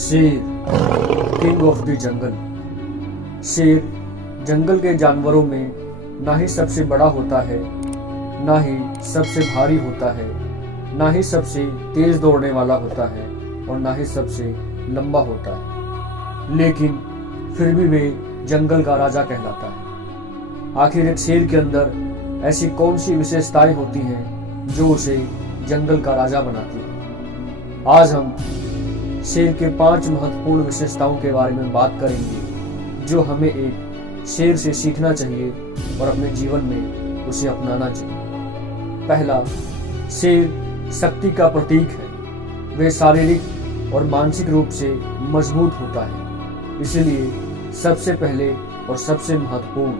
शेर, king of the jungle. शेर जंगल के जानवरों में ना ही सबसे बड़ा होता है, ना ही सबसे भारी होता है, ना ही सबसे तेज दौड़ने वाला होता है और ना ही सबसे लंबा होता है, लेकिन फिर भी वे जंगल का राजा कहलाता है। आखिर एक शेर के अंदर ऐसी कौन सी विशेषताएं होती हैं जो उसे जंगल का राजा बनाती है? आज हम शेर के 5 महत्वपूर्ण विशेषताओं के बारे में बात करेंगे जो हमें एक शेर से सीखना चाहिए और अपने जीवन में उसे अपनाना चाहिए। पहला, शेर शक्ति का प्रतीक है। वे शारीरिक और मानसिक रूप से मजबूत होता है, इसलिए सबसे पहले और सबसे महत्वपूर्ण,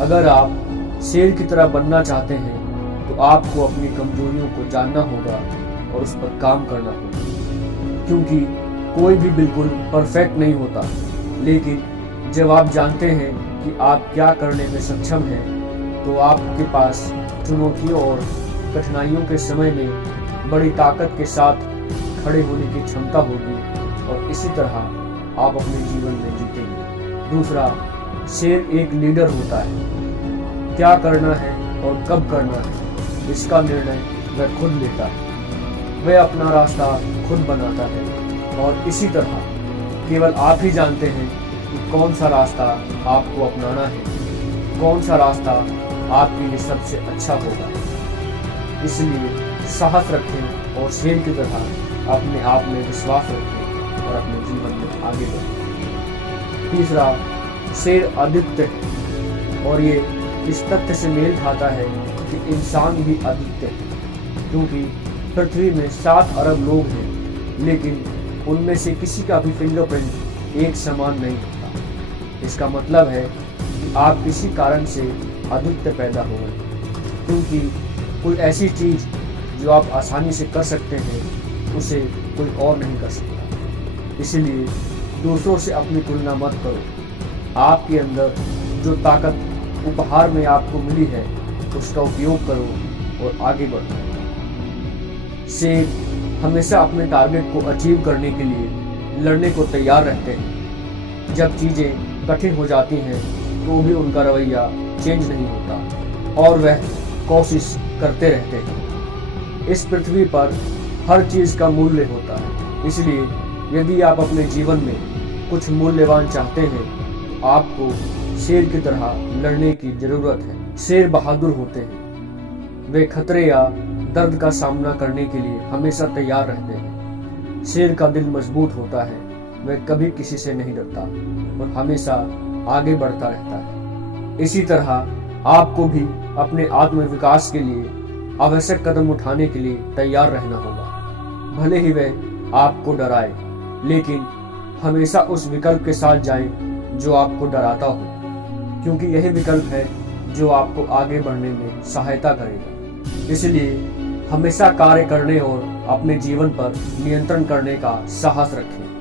अगर आप शेर की तरह बनना चाहते हैं तो आपको अपनी कमजोरियों को जानना होगा और उस पर काम करना होगा, क्योंकि कोई भी बिल्कुल परफेक्ट नहीं होता। लेकिन जब आप जानते हैं कि आप क्या करने में सक्षम हैं, तो आपके पास चुनौतियों और कठिनाइयों के समय में बड़ी ताकत के साथ खड़े होने की क्षमता होगी और इसी तरह आप अपने जीवन में जीतेंगे। दूसरा, शेर एक लीडर होता है। क्या करना है और कब करना है, इसका निर्णय वह खुद लेता है। वह अपना रास्ता खुद बनाता है और इसी तरह केवल आप ही जानते हैं कि कौन सा रास्ता आपको अपनाना है, कौन सा रास्ता आपके लिए सबसे अच्छा होगा। इसलिए साहस रखें और शेर की तरह अपने आप में विश्वास रखें और अपने जीवन में आगे बढ़ें। तीसरा, शेर अद्वितीय है और ये इस तथ्य से मेल खाता है कि इंसान भी अद्वितीय है, क्योंकि पृथ्वी में 7 अरब लोग हैं, लेकिन उनमें से किसी का भी फिंगरप्रिंट एक समान नहीं होता। इसका मतलब है कि आप किसी कारण से अद्वितीय पैदा हुए हैं, क्योंकि कोई ऐसी चीज जो आप आसानी से कर सकते हैं उसे कोई और नहीं कर सकता। इसलिए दूसरों से अपनी तुलना मत करो। आपके अंदर जो ताकत उपहार में आपको मिली है उसका उपयोग करो और आगे बढ़ो। शेर हमेशा अपने टारगेट को अचीव करने के लिए लड़ने को तैयार रहते हैं। जब चीजें कठिन हो जाती हैं तो भी उनका रवैया चेंज नहीं होता और वह कोशिश करते रहते हैं। इस पृथ्वी पर हर चीज का मूल्य होता है, इसलिए यदि आप अपने जीवन में कुछ मूल्यवान चाहते हैं तो आपको शेर की तरह लड़ने की जरूरत है। शेर बहादुर होते हैं। वे खतरे या दर्द का सामना करने के लिए हमेशा तैयार रहते हैं। शेर का दिल मजबूत होता है। वह कभी किसी से नहीं डरता और हमेशा आगे बढ़ता रहता है। इसी तरह आपको भी अपने आत्मविकास के लिए आवश्यक कदम उठाने के लिए तैयार रहना होगा। भले ही वह आपको डराए, लेकिन हमेशा उस विकल्प के साथ जाएं जो आपको डराता हो, क्योंकि यही विकल्प है जो आपको आगे बढ़ने में सहायता करेगा। इसलिए हमेशा कार्य करने और अपने जीवन पर नियंत्रण करने का साहस रखें।